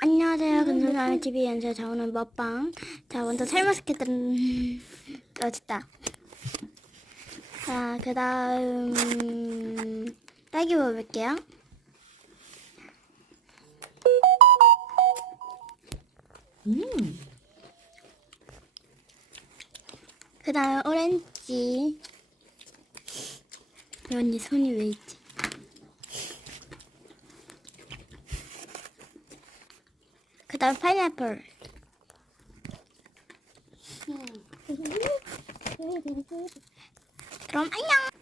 안녕하세요. 근손아미 TV 연세. 자, 오늘 먹방. 자, 먼저 찰머스켓은 맛있다. 자, 그 다음 딸기 먹어볼게요. 그 다음 오렌지. 이 언니 손이 왜 있지? 그 다음 파인애플. 그럼 안녕.